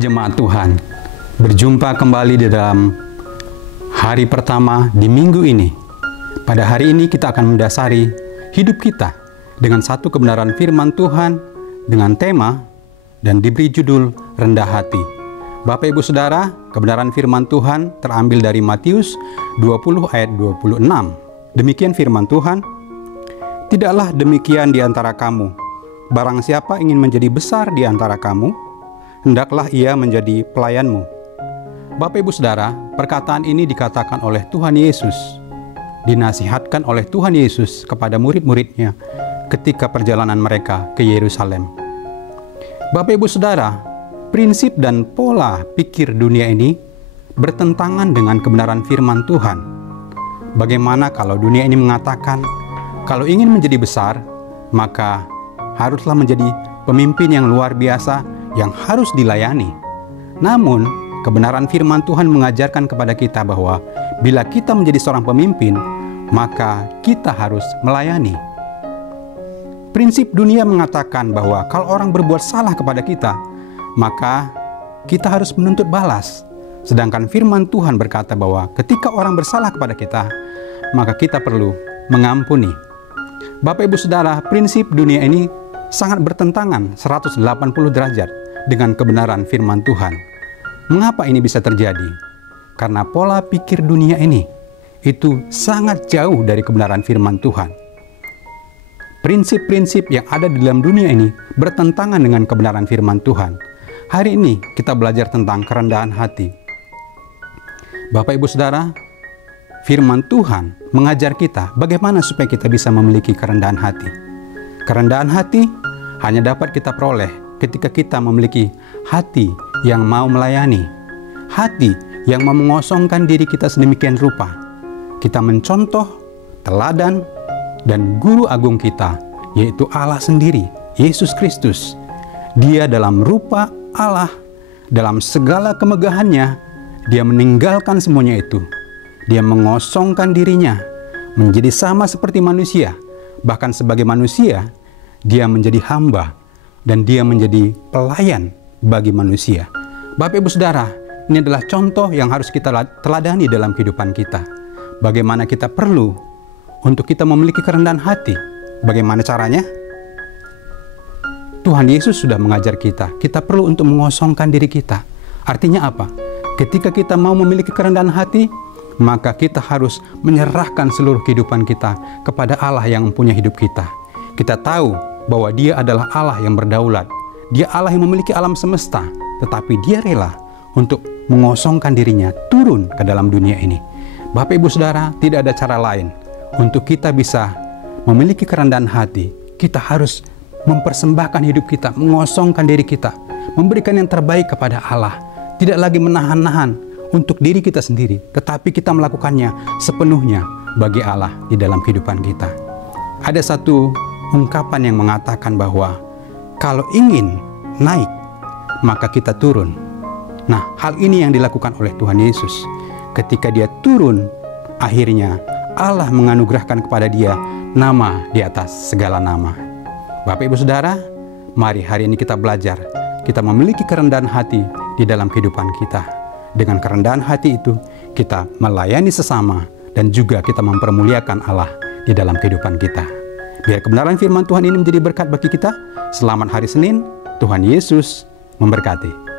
Shalom jemaat Tuhan. Berjumpa kembali di dalam hari pertama di minggu ini. Pada hari ini kita akan mendasari hidup kita dengan satu kebenaran firman Tuhan dengan tema dan diberi judul rendah hati. Bapak Ibu Saudara, kebenaran firman Tuhan terambil dari Matius 20 ayat 26. Demikian firman Tuhan, "Tidaklah demikian di antara kamu. Barang siapa ingin menjadi besar di antara kamu, hendaklah ia menjadi pelayanmu." Bapak Ibu Saudara, perkataan ini dikatakan oleh Tuhan Yesus, dinasihatkan oleh Tuhan Yesus kepada murid-muridnya ketika perjalanan mereka ke Yerusalem. Bapak Ibu Saudara, prinsip dan pola pikir dunia ini bertentangan dengan kebenaran firman Tuhan. Bagaimana kalau dunia ini mengatakan, kalau ingin menjadi besar, maka haruslah menjadi pemimpin yang luar biasa yang harus dilayani. Namun, kebenaran firman Tuhan mengajarkan kepada kita bahwa bila kita menjadi seorang pemimpin, maka kita harus melayani. Prinsip dunia mengatakan bahwa kalau orang berbuat salah kepada kita, maka kita harus menuntut balas. Sedangkan firman Tuhan berkata bahwa ketika orang bersalah kepada kita, maka kita perlu mengampuni. Bapak Ibu Saudara, prinsip dunia ini sangat bertentangan 180 derajat dengan kebenaran firman Tuhan. Mengapa ini bisa terjadi? Karena pola pikir dunia ini itu sangat jauh dari kebenaran firman Tuhan. Prinsip-prinsip yang ada di dalam dunia ini bertentangan dengan kebenaran firman Tuhan. Hari ini kita belajar tentang kerendahan hati. Bapak Ibu Saudara, firman Tuhan mengajar kita bagaimana supaya kita bisa memiliki kerendahan hati. Kerendahan hati hanya dapat kita peroleh ketika kita memiliki hati yang mau melayani, hati yang mau mengosongkan diri kita sedemikian rupa. Kita mencontoh, teladan, dan guru agung kita, yaitu Allah sendiri, Yesus Kristus. Dia dalam rupa Allah, dalam segala kemegahannya, dia meninggalkan semuanya itu. Dia mengosongkan dirinya, menjadi sama seperti manusia. Bahkan sebagai manusia, dia menjadi hamba, dan dia menjadi pelayan bagi manusia. Bapak Ibu Saudara, ini adalah contoh yang harus kita teladani dalam kehidupan kita. Bagaimana kita perlu untuk kita memiliki kerendahan hati. Bagaimana caranya? Tuhan Yesus sudah mengajar kita. Kita perlu untuk mengosongkan diri kita. Artinya apa? Ketika kita mau memiliki kerendahan hati, maka kita harus menyerahkan seluruh kehidupan kita kepada Allah yang mempunyai hidup kita. Kita tahu bahwa Dia adalah Allah yang berdaulat. Dia Allah yang memiliki alam semesta, tetapi Dia rela untuk mengosongkan dirinya turun ke dalam dunia ini. Bapak Ibu Saudara, tidak ada cara lain untuk kita bisa memiliki kerendahan hati. Kita harus mempersembahkan hidup kita, mengosongkan diri kita, memberikan yang terbaik kepada Allah. Tidak lagi menahan-nahan untuk diri kita sendiri, tetapi kita melakukannya sepenuhnya bagi Allah di dalam kehidupan kita. Ada satu ungkapan yang mengatakan bahwa kalau ingin naik, maka kita turun. Nah, hal ini yang dilakukan oleh Tuhan Yesus. Ketika dia turun, akhirnya Allah menganugerahkan kepada dia nama di atas segala nama. Bapak Ibu Saudara, mari hari ini kita belajar. Kita memiliki kerendahan hati di dalam kehidupan kita. Dengan kerendahan hati itu, kita melayani sesama dan juga kita mempermuliakan Allah di dalam kehidupan kita. Biar kebenaran firman Tuhan ini menjadi berkat bagi kita. Selamat hari Senin, Tuhan Yesus memberkati.